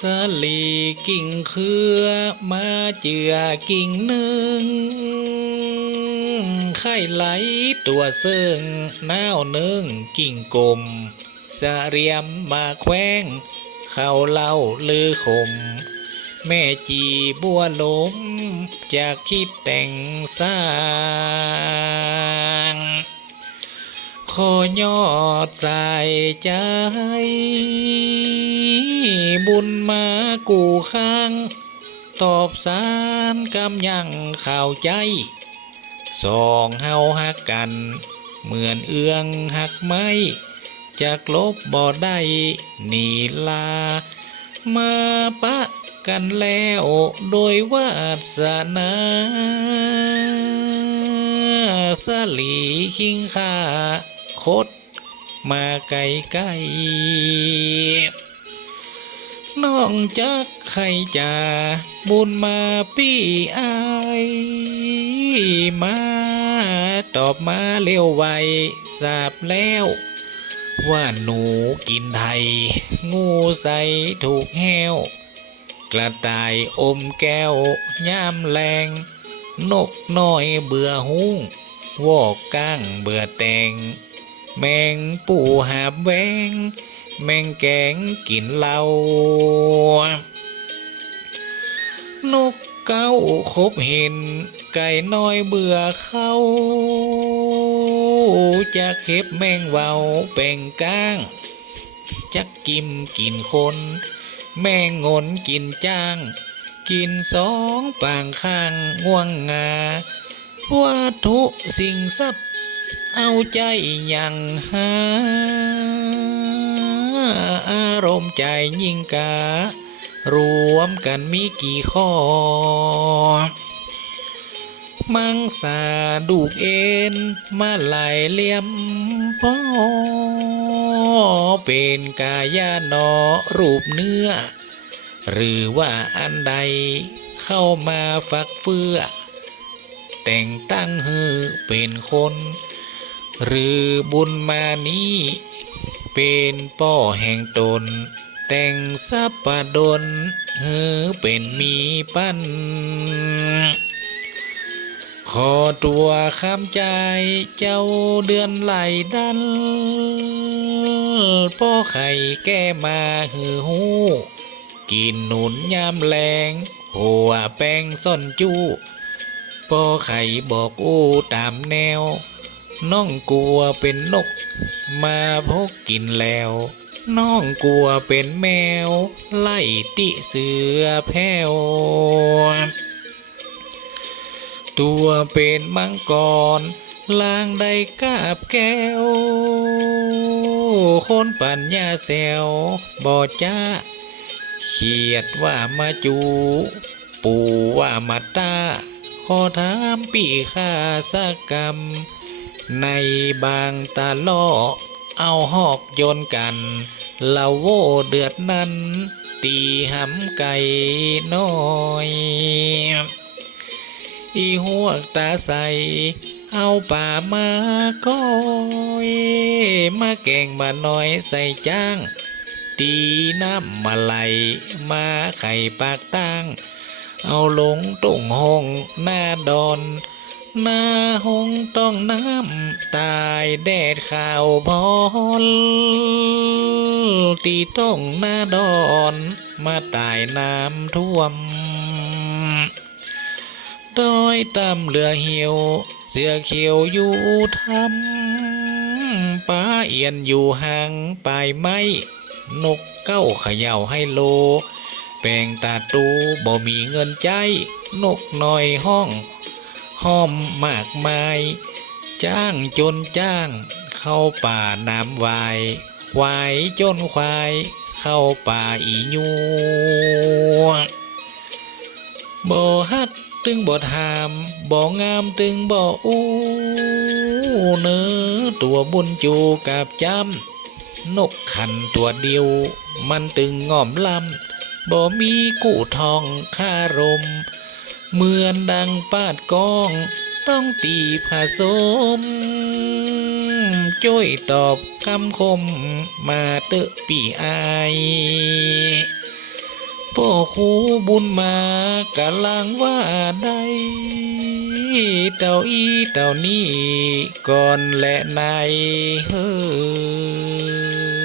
สลีกิ่งเครือมาเจือกิ่งหนึ่ง ไข่ไหลตัวเซิงน้าวนึ่งกิ่งกลมสะเรียมมาแขวงเข้าเล่าลือขม แม่จีบัวหลมจากคิดแต่งสร้าง อยอดใส่ใจ บุญมากูข้าง ตอบสารกำยังข่าวใจสองเฮาหักกัน เหมือนเอื้องหักไม้จากลบบ่ได้หนีลา มาปะกันแล้วโดยวาสนาสลีคิงค่า คดมาไกลไกลน้องจักใครจะบุญมาปี้อายมาตอบมาเร็วไวทราบแล้ว ว่าหนูกินไทย งูใสถูกแห้ว กระต่ายอมแก้วย่ามแรง นกน้อยเบื่อหุ้งวอกก้างเบื่อแตง แมงปูหาบแวง แมงแกงกินเหล้านกเก้าคบเห็น ไก่น้อยเบื่อเข้า จะเข็บแมงเวาแป่งก้าง จักกิมกินคน แมงงนกินจ้าง กินสองปางข้างง่วงงาวัตถุสิ่งทรัพ เอาใจยังหาอารมณ์ใจยิ่งการวมกันมีกี่ข้อ มังสาดูกเอ็นมาไหลเลี่ยมพ่อเป็นกายาหนอรูปเนื้อ หรือว่าอันใดเข้ามาฝักเฟือแต่งตั้งฮือเป็นคน หรือบุญมานี้ เป็นป่อแห่งตน แต่งสัปปะดนเฮือเป็นมีปั้น ขอตัวข้ามใจเจ้าเดือนไหลดันพ่อไข่แก้มาหือหูกินหนุนยามแรงหัวแป้งซ่อนจู้พ่อไข่บอกอู้ตามแนว น้องกลัวเป็นนก มาพกกินแล้ว น้องกลัวเป็นแมว ไล่ติเสือแพ้วตัวเป็นมังกรล่างได้กาบแก้ว คนปัญญาแซวบอจ้าเขียดว่ามาจู ปูว่ามาตาขอถามปีข้าสักกรรม ในบางตาล่อเอาหอกโยนกันละโวเดือดนั้น ตีหำไก่น้อย อีหัวตาใส เอาป่ามาก้อยมาแกงมาหน่อยใส่จ้าง ตีน้ำมาไหลมาไข่ปากตั้ง เอาลงตุ่งหงหน้าดอน หน้าหงต้องน้ำตายแดดข่าวพอนตีต้องหน้าดอนมาตายน้ำท่วมดอยตำเรือเหี่ยว เสือเขียวอยู่ทำป้าเอียนอยู่ห่างปลายไม้ นกเก้าเขย่าให้โล แปลงตาตูบ่มีเงินใจ นกหน้อยห้อง ห้อมมากมาย จ้างจนจ้าง เข้าป่าน้ำวายควายจนควาย เข้าป่าอียูบ่ฮักตึงบ่ทามบ่งามตึงบ่อู้เนื้อตัวบุญจูกับจำนกขันตัวเดียว มันตึงง่อมลำบ่มีกู้ทองค่ารม เหมือนดังปาดกอง ต้องตีผสมจ้อยตอบคำคม มาเตะปีอายพ่อครูบุญมากะลังว่าได้เต่าอีเต่านี้ก่อนและในเฮ้อ